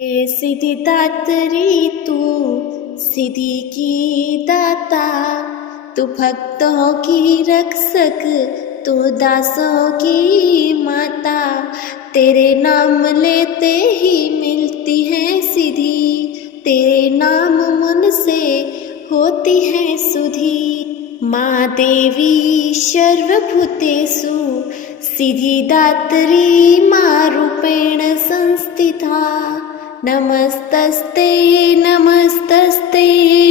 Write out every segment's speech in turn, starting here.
हे सिद्धिदात्री तू सिद्धि की दाता, तू भक्तों की रक्षक, तू दासों की माता। तेरे नाम लेते ही मिलती है सिद्धि, तेरे नाम मन से होती है सुधि। माँ देवी सर्वभूतेषु सिद्धिदात्री माँ रूपेण संस्थिता। नमस्तस्ते नमस्तस्ते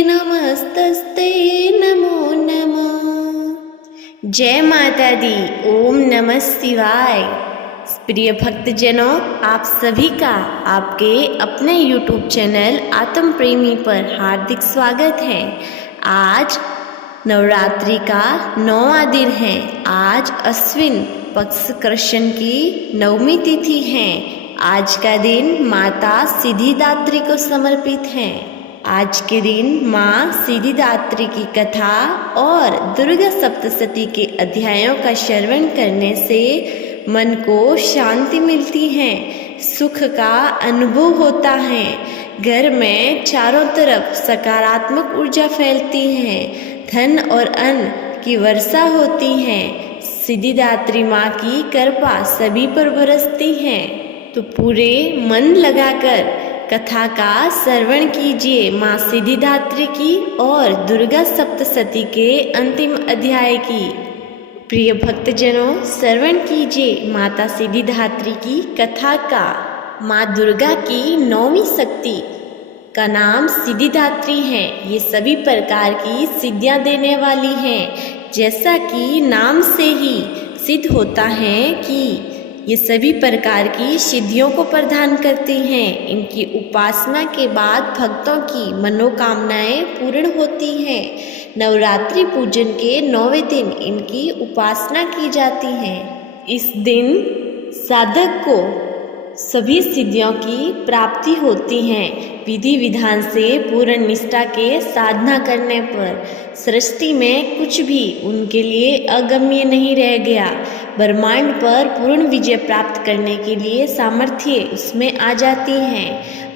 नमस्तस्ते नमो नमः। जय माता दी। ओम नमः शिवाय। प्रिय भक्तजनों, आप सभी का आपके अपने YouTube चैनल आत्म प्रेमी पर हार्दिक स्वागत है। आज नवरात्रि का 9वां दिन है। आज अश्विन पक्ष कृष्ण की नवमी तिथि है। आज का दिन माता सिद्धिदात्री को समर्पित है। आज के दिन माँ सिद्धिदात्री की कथा और दुर्गा सप्तशती के अध्यायों का श्रवण करने से मन को शांति मिलती है, सुख का अनुभव होता है, घर में चारों तरफ सकारात्मक ऊर्जा फैलती है, धन और अन्न की वर्षा होती है। सिद्धिदात्री माँ की कृपा सभी पर बरसती है। तो पूरे मन लगाकर कथा का श्रवण कीजिए माँ सिद्धिदात्री की और दुर्गा सप्तशती के अंतिम अध्याय की। प्रिय भक्तजनों, श्रवण कीजिए माता सिद्धिदात्री की कथा का। माँ दुर्गा की 9वीं शक्ति का नाम सिद्धिदात्री है। ये सभी प्रकार की सिद्धियाँ देने वाली हैं। जैसा कि नाम से ही सिद्ध होता है कि ये सभी प्रकार की सिद्धियों को प्रदान करती हैं। इनकी उपासना के बाद भक्तों की मनोकामनाएं पूर्ण होती हैं। नवरात्रि पूजन के 9वें दिन इनकी उपासना की जाती है। इस दिन साधक को सभी सिद्धियों की प्राप्ति होती है। विधि विधान से पूर्ण निष्ठा के साधना करने पर सृष्टि में कुछ भी उनके लिए अगम्य नहीं रह गया। ब्रह्मांड पर पूर्ण विजय प्राप्त करने के लिए सामर्थ्य उसमें आ जाती है।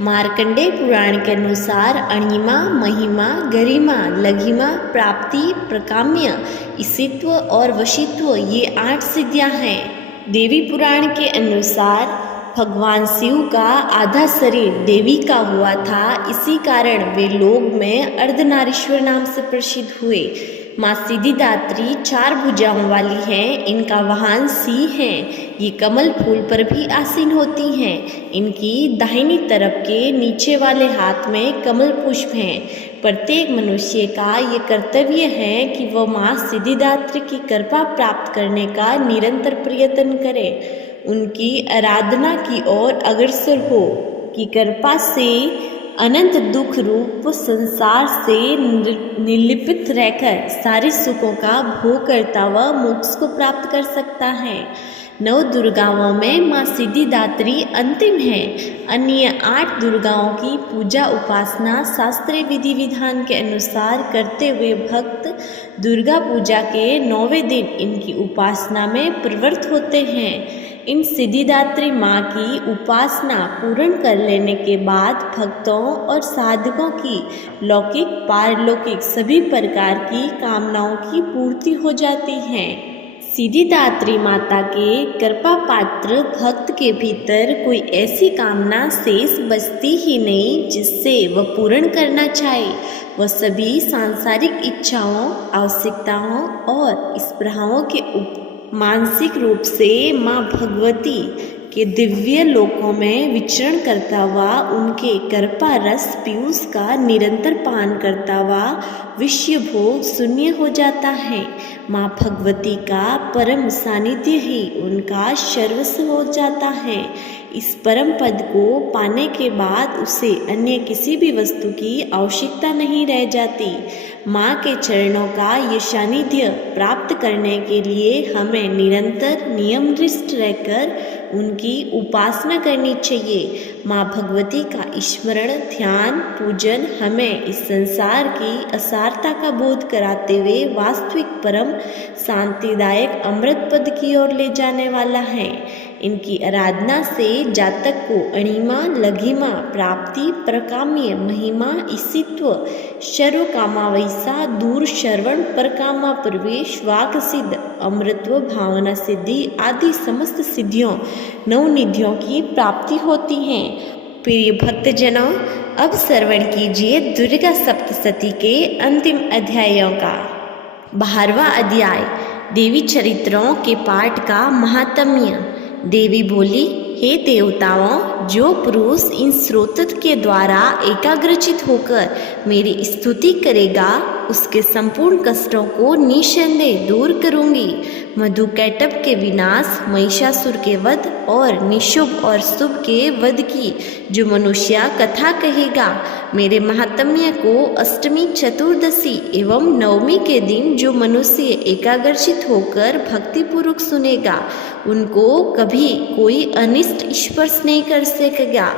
मार्कंडेय पुराण के अनुसार अणिमा, महिमा, गरिमा, लघिमा, प्राप्ति, प्रकाम्य, ईशित्व और वशित्व ये 8 सिद्धियां हैं। देवी पुराण के अनुसार भगवान शिव का आधा शरीर देवी का हुआ था, इसी कारण वे लोक में अर्धनारीश्वर नाम से प्रसिद्ध हुए। माँ सिद्धिदात्री 4 भुजाओं वाली हैं। इनका वाहन सिंह है। ये कमल फूल पर भी आसीन होती हैं। इनकी दाहिनी तरफ के नीचे वाले हाथ में कमल पुष्प हैं। प्रत्येक मनुष्य का ये कर्तव्य है कि वह माँ सिद्धिदात्री की कृपा प्राप्त करने का निरंतर प्रयत्न करे, उनकी आराधना की ओर अग्रसर हो कि कृपा से अनंत दुख रूप संसार से निर्लिप्त रहकर सारे सुखों का भोग करता व मोक्ष को प्राप्त कर सकता है। 9 दुर्गाओं में माँ सिद्धिदात्री अंतिम है। अन्य 8 दुर्गाओं की पूजा उपासना शास्त्रीय विधि विधान के अनुसार करते हुए भक्त दुर्गा पूजा के 9वें दिन इनकी उपासना में प्रवृत्त होते हैं। इन सिद्धिदात्री माँ की उपासना पूर्ण कर लेने के बाद भक्तों और साधकों की लौकिक पारलौकिक सभी प्रकार की कामनाओं की पूर्ति हो जाती है। सिद्धिदात्री माता के कृपा पात्र भक्त के भीतर कोई ऐसी कामना शेष बचती ही नहीं जिससे वह पूर्ण करना चाहे। वह सभी सांसारिक इच्छाओं, आवश्यकताओं और स्पृहाओं के मानसिक रूप से माँ भगवती के दिव्य लोकों में विचरण करता हुआ उनके कृपा रस पीयूष का निरंतर पान करता हुआ विषय भोग शून्य हो जाता है। माँ भगवती का परम सानिध्य ही उनका सर्वस्व हो जाता है। इस परम पद को पाने के बाद उसे अन्य किसी भी वस्तु की आवश्यकता नहीं रह जाती। माँ के चरणों का ये सानिध्य प्राप्त करने के लिए हमें निरंतर नियमनिष्ठ रहकर उनकी उपासना करनी चाहिए। माँ भगवती का स्मरण, ध्यान, पूजन हमें इस संसार की असारता का बोध कराते हुए वास्तविक परम शांतिदायक अमृत पद की ओर ले जाने वाला है। इनकी आराधना से जातक को अणिमा लघिमा प्राप्ति प्रकाम्य महिमा ईसित्व सर्व कामा वैसा दूर श्रवण परकामा प्रवेश वाक सिद्ध अमृतत्व भावना सिद्धि आदि समस्त सिद्धियों नवनिधियों की प्राप्ति होती है। प्रिय भक्तजनों, अब श्रवण कीजिए दुर्गा सप्तशती के अंतिम अध्यायों का 12वां अध्याय देवी चरित्रों के पाठ का महात्म्य। देवी बोली, हे देवताओं, जो पुरुष इन स्रोत के द्वारा एकाग्रचित होकर मेरी स्तुति करेगा उसके संपूर्ण कष्टों को निसंदेह दूर करूंगी। मधुकैटभ के विनाश, महिषासुर के वध और निशुभ और शुभ के वध की जो मनुष्य कथा कहेगा, मेरे महात्म्य को अष्टमी चतुर्दशी एवं नवमी के दिन जो मनुष्य एकाग्रचित होकर भक्तिपूर्वक सुनेगा, उनको कभी कोई अनिष्ट स्पर्श नहीं कर सकेगा,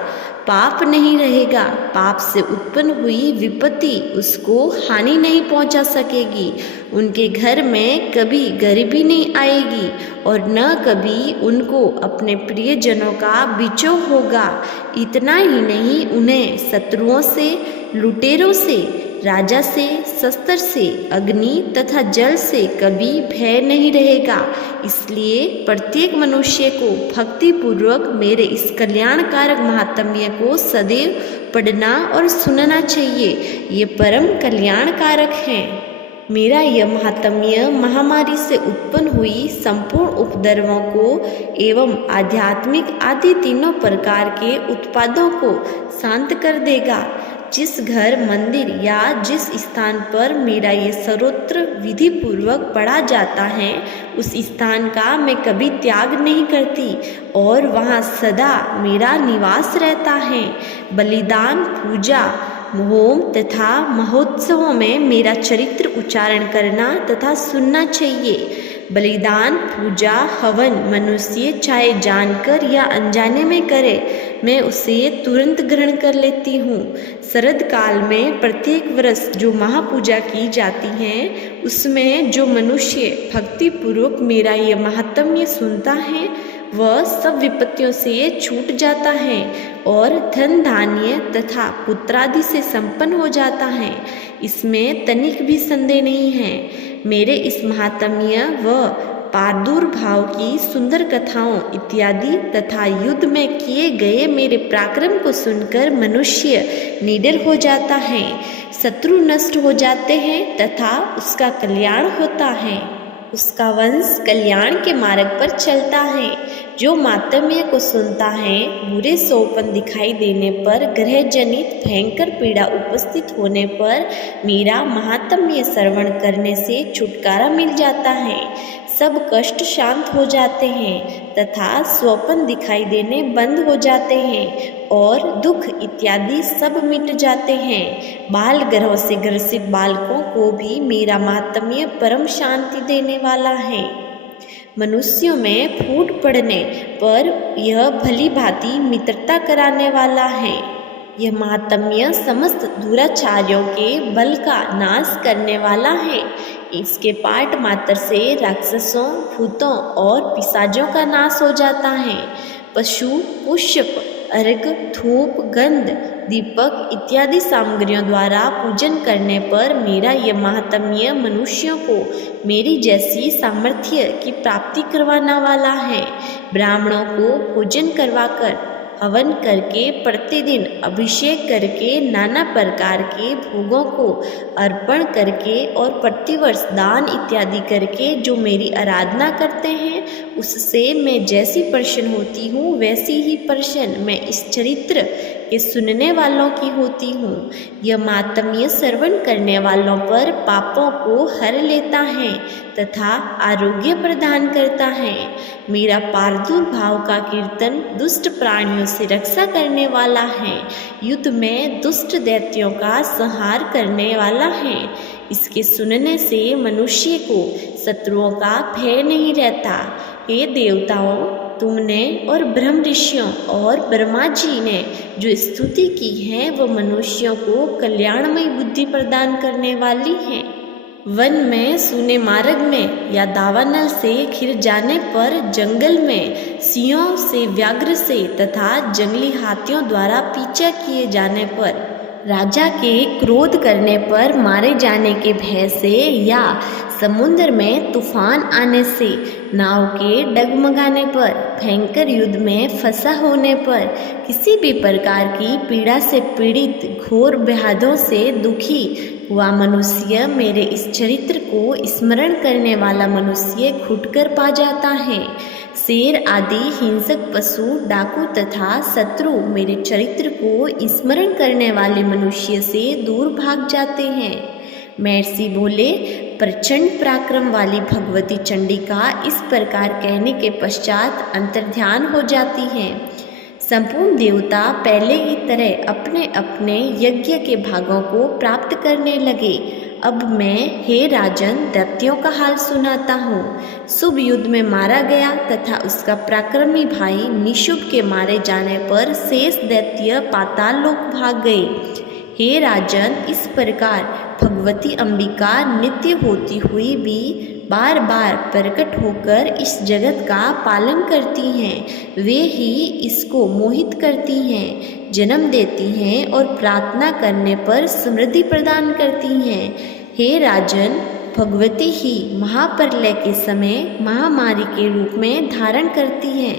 पाप नहीं रहेगा। पाप से उत्पन्न हुई विपत्ति उसको हानि नहीं पहुंचा सकेगी। उनके घर में कभी गरीबी नहीं आएगी और न कभी उनको अपने प्रियजनों का बिछोह होगा। इतना ही नहीं, उन्हें शत्रुओं से, लुटेरों से, राजा से, शस्त्र से, अग्नि तथा जल से कभी भय नहीं रहेगा। इसलिए प्रत्येक मनुष्य को भक्तिपूर्वक मेरे इस कल्याणकारक महात्म्य को सदैव पढ़ना और सुनना चाहिए। ये परम कल्याणकारक है। मेरा यह महात्म्य महामारी से उत्पन्न हुई संपूर्ण उपद्रवों को एवं आध्यात्मिक आदि तीनों प्रकार के उत्पादों को शांत कर देगा। जिस घर, मंदिर या जिस स्थान पर मेरा ये सर्वत्र विधि पूर्वक पढ़ा जाता है, उस स्थान का मैं कभी त्याग नहीं करती और वहाँ सदा मेरा निवास रहता है। बलिदान, पूजा, होम तथा महोत्सवों में मेरा चरित्र उच्चारण करना तथा सुनना चाहिए। बलिदान, पूजा, हवन मनुष्य चाहे जानकर या अनजाने में करे, मैं उसे तुरंत ग्रहण कर लेती हूँ। शरद काल में प्रत्येक वर्ष जो महापूजा की जाती है, उसमें जो मनुष्य भक्तिपूर्वक मेरा ये महात्म्य सुनता है, वह सब विपत्तियों से छूट जाता है और धन धान्य तथा पुत्रादि से संपन्न हो जाता है। इसमें तनिक भी संदेह नहीं है। मेरे इस महात्म्य व प्रादुर्भाव की सुंदर कथाओं इत्यादि तथा युद्ध में किए गए मेरे पराक्रम को सुनकर मनुष्य निडर हो जाता है, शत्रु नष्ट हो जाते हैं तथा उसका कल्याण होता है। उसका वंश कल्याण के मार्ग पर चलता है। जो महात्म्य को सुनता है, बुरे सौपन दिखाई देने पर, ग्रह जनित भयंकर पीड़ा उपस्थित होने पर मेरा महात्म्य श्रवण करने से छुटकारा मिल जाता है। सब कष्ट शांत हो जाते हैं तथा स्वप्न दिखाई देने बंद हो जाते हैं और दुख इत्यादि सब मिट जाते हैं। बाल ग्रहों से ग्रसित बालकों को भी मेरा महात्म्य परम शांति देने वाला है। मनुष्यों में फूट पड़ने पर यह भली भांति मित्रता कराने वाला है। यह महात्म्य समस्त दुराचार्यों के बल का नाश करने वाला है। इसके पाठ मात्र से राक्षसों, भूतों और पिशाचों का नाश हो जाता है। पशु, पुष्प, अर्घ, धूप, गंध, दीपक इत्यादि सामग्रियों द्वारा पूजन करने पर मेरा यह महात्म्य मनुष्यों को मेरी जैसी सामर्थ्य की प्राप्ति करवाने वाला है। ब्राह्मणों को भोजन करवाकर, हवन करके, प्रतिदिन अभिषेक करके, नाना प्रकार के भोगों को अर्पण करके और प्रतिवर्ष दान इत्यादि करके जो मेरी आराधना करते हैं, उससे मैं जैसी प्रसन्न होती हूँ वैसी ही प्रसन्न मैं इस चरित्र के सुनने वालों की होती हूँ। यह महात्म्य श्रवण करने वालों पर पापों को हर लेता है तथा आरोग्य प्रदान करता है। मेरा प्रादुर्भाव का कीर्तन दुष्ट प्राणियों से रक्षा करने वाला है, युद्ध में दुष्ट दैत्यों का संहार करने वाला है। इसके सुनने से मनुष्य को शत्रुओं का भय नहीं रहता। हे देवताओं, तुमने और ब्रह्म ऋषियों और ब्रह्मा जी ने जो स्तुति की है, वह मनुष्यों को कल्याणमयी बुद्धि प्रदान करने वाली है। वन में, सूने मार्ग में या दावानल से घिर जाने पर, जंगल में सिंहों से, व्याघ्र से तथा जंगली हाथियों द्वारा पीछा किए जाने पर, राजा के क्रोध करने पर मारे जाने के भय से या समुद्र में तूफान आने से, नाव के डगमगाने पर, भयंकर युद्ध में फंसा होने पर, किसी भी प्रकार की पीड़ा से पीड़ित, घोर व्याधियों से दुखी हुआ मनुष्य, मेरे इस चरित्र को स्मरण करने वाला मनुष्य छूटकर पा जाता है। शेर आदि हिंसक पशु, डाकू तथा शत्रु मेरे चरित्र को स्मरण करने वाले मनुष्य से दूर भाग जाते हैं। महर्षि बोले, प्रचंड पराक्रम वाली भगवती चंडिका इस प्रकार कहने के पश्चात अंतर्ध्यान हो जाती हैं। संपूर्ण देवता पहले की तरह अपने अपने यज्ञ के भागों को प्राप्त करने लगे। अब मैं, हे राजन, दैत्यों का हाल सुनाता हूँ। शुभ युद्ध में मारा गया तथा उसका पराक्रमी भाई निशुभ के मारे जाने पर शेष दैत्य पाताल लोक भाग गए। हे राजन, इस प्रकार भगवती अंबिका नित्य होती हुई भी बार बार प्रकट होकर इस जगत का पालन करती हैं। वे ही इसको मोहित करती हैं, जन्म देती हैं और प्रार्थना करने पर समृद्धि प्रदान करती हैं। हे राजन, भगवती ही महाप्रलय के समय महामारी के रूप में धारण करती हैं।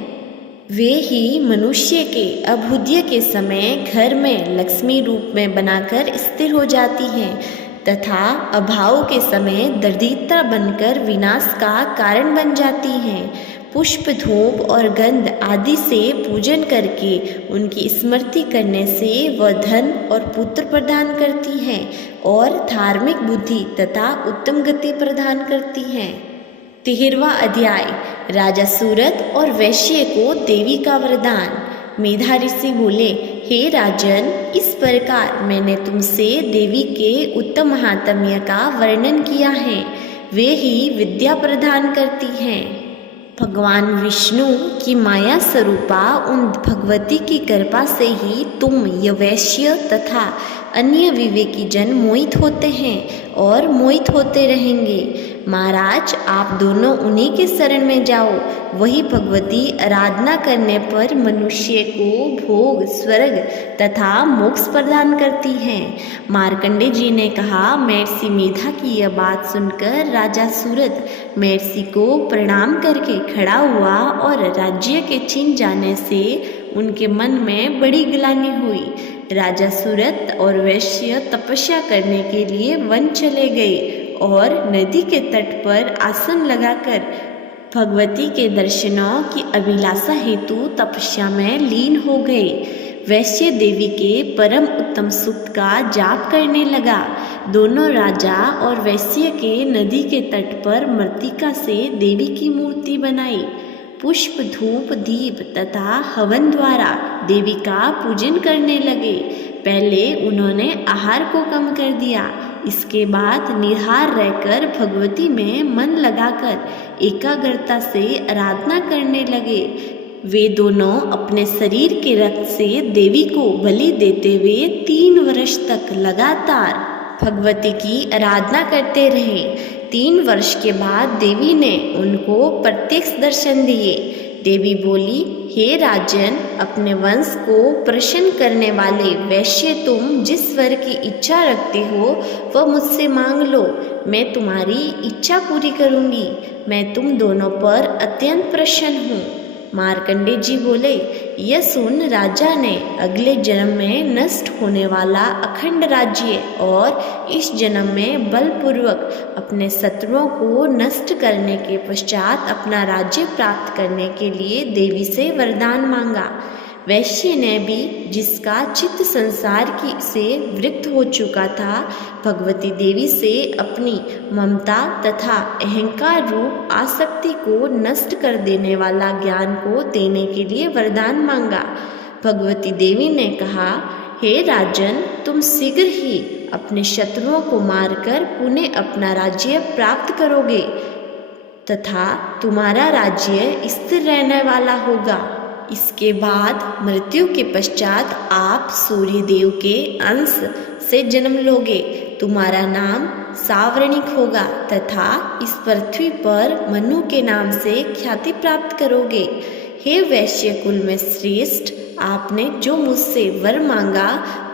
वे ही मनुष्य के अभ्युदय के समय घर में लक्ष्मी रूप में बनाकर स्थिर हो जाती हैं तथा अभाव के समय दरिद्रता बनकर विनाश का कारण बन जाती हैं। पुष्प, धूप और गंध आदि से पूजन करके उनकी स्मृति करने से वह धन और पुत्र प्रदान करती हैं और धार्मिक बुद्धि तथा उत्तम गति प्रदान करती हैं। 13वां अध्याय, राजा सूरत और वैश्य को देवी का वरदान। मेधा ऋषि बोले, हे राजन, इस प्रकार मैंने तुमसे देवी के उत्तम महात्म्य का वर्णन किया है। वे ही विद्या प्रदान करती हैं। भगवान विष्णु की माया स्वरूपा उन भगवती की कृपा से ही तुम यवैश्य तथा अन्य विवेकी जन मोहित होते हैं और मोहित होते रहेंगे। महाराज, आप दोनों उन्हीं के शरण में जाओ। वही भगवती आराधना करने पर मनुष्य को भोग, स्वर्ग तथा मोक्ष प्रदान करती हैं। मार्कंडे जी ने कहा, महर्षि मेधा की यह बात सुनकर राजा सूरत महर्षि को प्रणाम करके खड़ा हुआ और राज्य के छिन जाने से उनके मन में बड़ी ग्लानि हुई। राजा सूरत और वैश्य तपस्या करने के लिए वन चले गए और नदी के तट पर आसन लगाकर भगवती के दर्शनों की अभिलाषा हेतु तपस्या में लीन हो गए। वैश्य देवी के परम उत्तम सूक्त का जाप करने लगा। दोनों राजा और वैश्य के नदी के तट पर मृत्तिका से देवी की मूर्ति बनाई। पुष्प, धूप, दीप तथा हवन द्वारा देवी का पूजन करने लगे। पहले उन्होंने आहार को कम कर दिया, इसके बाद निराहार रहकर भगवती में मन लगाकर एकाग्रता से आराधना करने लगे। वे दोनों अपने शरीर के रक्त से देवी को बलि देते हुए 3 वर्ष तक लगातार भगवती की आराधना करते रहे। 3 वर्ष के बाद देवी ने उनको प्रत्यक्ष दर्शन दिए। देवी बोली, हे राजन, अपने वंश को प्रसन्न करने वाले वैश्य, तुम जिस वर की इच्छा रखते हो वह मुझसे मांग लो, मैं तुम्हारी इच्छा पूरी करूंगी। मैं तुम दोनों पर अत्यंत प्रसन्न हूँ। मार्कंडे जी बोले, यह सुन राजा ने अगले जन्म में नष्ट होने वाला अखंड राज्य और इस जन्म में बलपूर्वक अपने शत्रुओं को नष्ट करने के पश्चात अपना राज्य प्राप्त करने के लिए देवी से वरदान मांगा। वैश्य ने भी, जिसका चित्त संसार की से विरक्त हो चुका था, भगवती देवी से अपनी ममता तथा अहंकार रूप आसक्ति को नष्ट कर देने वाला ज्ञान को देने के लिए वरदान मांगा। भगवती देवी ने कहा, हे राजन, तुम शीघ्र ही अपने शत्रुओं को मारकर पुनः अपना राज्य प्राप्त करोगे तथा तुम्हारा राज्य स्थिर रहने वाला होगा। इसके बाद मृत्यु के पश्चात आप सूर्य देव के अंश से जन्म लोगे तुम्हारा नाम सावर्णिक होगा तथा इस पृथ्वी पर मनु के नाम से ख्याति प्राप्त करोगे। हे वैश्य कुल में श्रेष्ठ, आपने जो मुझसे वर मांगा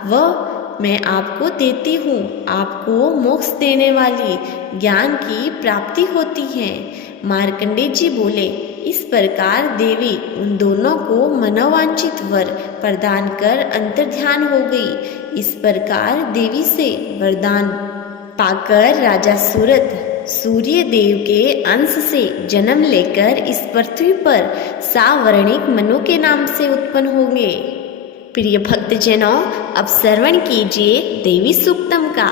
वह मैं आपको देती हूँ। आपको मोक्ष देने वाली ज्ञान की प्राप्ति होती है। मार्कंडेय जी बोले, इस प्रकार देवी उन दोनों को मनोवांछित वर प्रदान कर अंतर्ध्यान हो गई। इस प्रकार देवी से वरदान पाकर राजा सूरत सूर्य देव के अंश से जन्म लेकर इस पृथ्वी पर सावर्णिक मनु के नाम से उत्पन्न होंगे। प्रिय भक्तजनों, अब श्रवण कीजिए देवी सूक्तम का।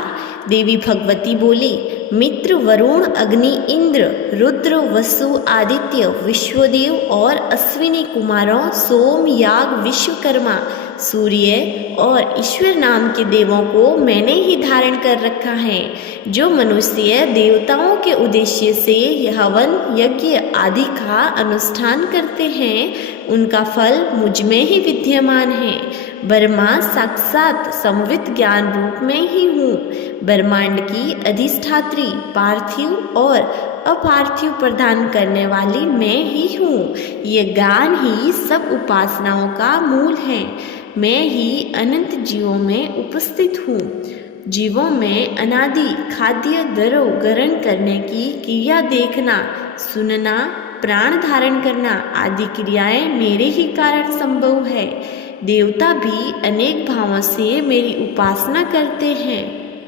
देवी भगवती बोली, मित्र, वरुण, अग्नि, इंद्र, रुद्र, वसु, आदित्य, विश्वदेव और अश्विनी कुमारों, सोम, याग, विश्वकर्मा, सूर्य और ईश्वर नाम के देवों को मैंने ही धारण कर रखा है। जो मनुष्य देवताओं के उद्देश्य से हवन यज्ञ आदि का अनुष्ठान करते हैं उनका फल मुझ में ही विद्यमान है। ब्रह्मा साक्षात संवित ज्ञान रूप में ही हूँ। ब्रह्मांड की अधिष्ठात्री, पार्थिव और अपार्थिव प्रदान करने वाली मैं ही हूँ। ये ज्ञान ही सब उपासनाओं का मूल है। मैं ही अनंत जीवों में उपस्थित हूँ। जीवों में अनादि खाद्य द्रव ग्रहण करने की क्रिया देखना, सुनना, प्राण धारण करना आदि क्रियाएं मेरे ही कारण संभव है। देवता भी अनेक भावों से मेरी उपासना करते हैं।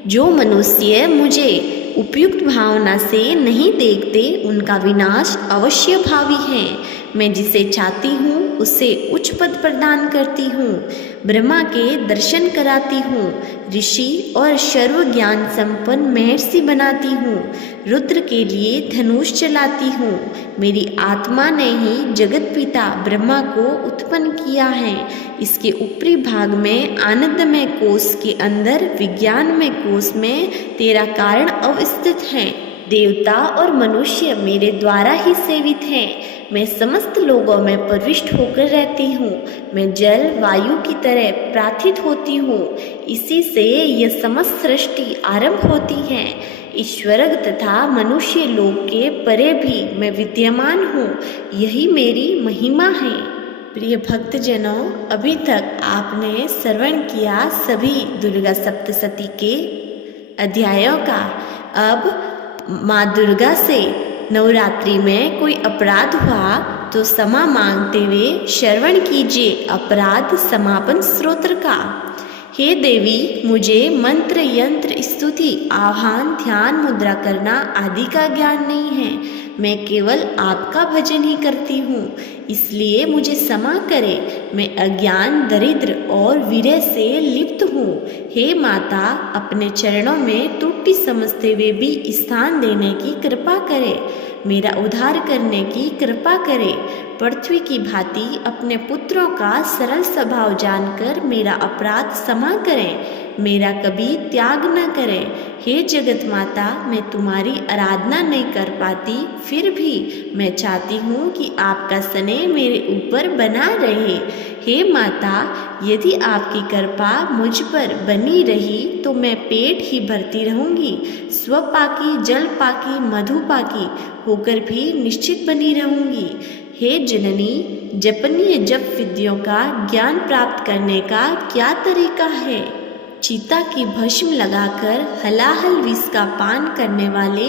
जो मनुष्य मुझे उपयुक्त भावना से नहीं देखते उनका विनाश अवश्य भावी है। मैं जिसे चाहती हूँ उसे उच्च पद प्रदान करती हूँ। ब्रह्मा के दर्शन कराती हूँ। ऋषि और सर्व ज्ञान संपन्न महर्षि बनाती हूँ। रुद्र के लिए धनुष चलाती हूँ। मेरी आत्मा ने ही जगत पिता ब्रह्मा को उत्पन्न किया है। इसके ऊपरी भाग में आनंदमय कोश के अंदर विज्ञानमय कोश में तेरा कारण अवस्थित है। देवता और मनुष्य मेरे द्वारा ही सेवित हैं। मैं समस्त लोगों में प्रविष्ट होकर रहती हूँ। मैं जल वायु की तरह प्रार्थित होती हूँ। इसी से यह समस्त सृष्टि आरंभ होती है। ईश्वर तथा मनुष्य लोक के परे भी मैं विद्यमान हूँ। यही मेरी महिमा है। प्रिय भक्तजनों, अभी तक आपने श्रवण किया सभी दुर्गा सप्तशती के अध्यायों का। अब माँ दुर्गा से नवरात्रि में कोई अपराध हुआ तो क्षमा मांगते हुए श्रवण कीजिए अपराध समापन स्तोत्र का। हे देवी, मुझे मंत्र यंत्र स्तुति आह्वान ध्यान मुद्रा करना आदि का ज्ञान नहीं है। मैं केवल आपका भजन ही करती हूँ, इसलिए मुझे क्षमा करें। मैं अज्ञान दरिद्र और वीर्य से लिप्त हूँ। हे माता, अपने चरणों में त्रुटि समझते हुए भी स्थान देने की कृपा करें। मेरा उद्धार करने की कृपा करें। पृथ्वी की भांति अपने पुत्रों का सरल स्वभाव जानकर मेरा अपराध क्षमा करें। मेरा कभी त्याग न करें। हे जगत माता, मैं तुम्हारी आराधना नहीं कर पाती, फिर भी मैं चाहती हूँ कि आपका स्नेह मेरे ऊपर बना रहे। हे माता, यदि आपकी कृपा मुझ पर बनी रही तो मैं पेट ही भरती रहूँगी। स्वपाकी जलपाकी मधुपाकी होकर भी निश्चित बनी रहूँगी। हे जननी, जपनीय जप विद्यों का ज्ञान प्राप्त करने का क्या तरीका है? चीता की भस्म लगाकर हलाहल विष का पान करने वाले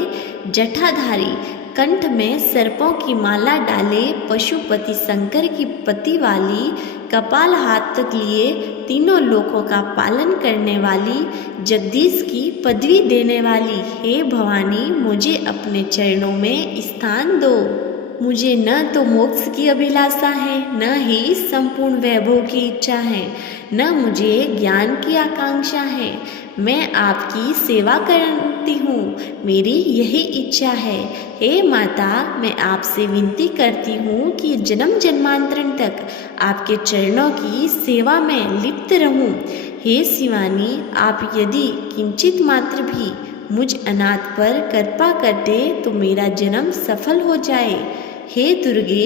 जटाधारी, कंठ में सर्पों की माला डाले पशुपति शंकर की पति वाली, कपाल हाथ तक लिए तीनों लोकों का पालन करने वाली, जगदीश की पदवी देने वाली, हे भवानी, मुझे अपने चरणों में स्थान दो। मुझे न तो मोक्ष की अभिलाषा है, न ही संपूर्ण वैभव की इच्छा है, न मुझे ज्ञान की आकांक्षा है। मैं आपकी सेवा करती हूँ, मेरी यही इच्छा है। हे माता, मैं आपसे विनती करती हूँ कि जन्म जन्मांतरण तक आपके चरणों की सेवा में लिप्त रहूँ। हे शिवानी, आप यदि किंचित मात्र भी मुझ अनाथ पर कृपा करते तो मेरा जन्म सफल हो जाए। हे दुर्गे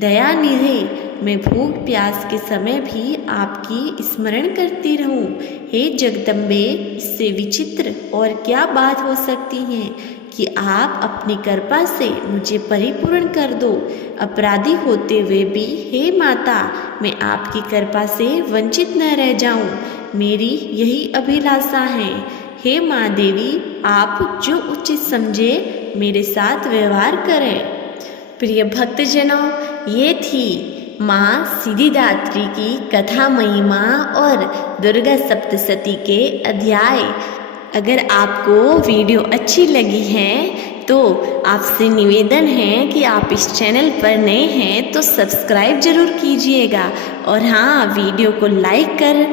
दयानिधे, मैं भूख प्यास के समय भी आपकी स्मरण करती रहूं। हे जगदम्बे, इससे विचित्र और क्या बात हो सकती है कि आप अपनी कृपा से मुझे परिपूर्ण कर दो। अपराधी होते हुए भी हे माता, मैं आपकी कृपा से वंचित न रह जाऊं, मेरी यही अभिलाषा है। हे माँ देवी, आप जो उचित समझे मेरे साथ व्यवहार करें। प्रिय भक्तजनों, ये थी माँ सिद्धिदात्री की कथा महिमा और दुर्गा सप्तशती के अध्याय। अगर आपको वीडियो अच्छी लगी है तो आपसे निवेदन है कि आप इस चैनल पर नए हैं तो सब्सक्राइब जरूर कीजिएगा, और हाँ, वीडियो को लाइक कर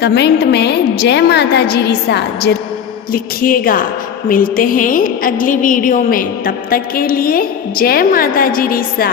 कमेंट में जय माता जी रिसा जरूर लिखिएगा। मिलते हैं अगली वीडियो में, तब तक के लिए जय माता जी रिसा।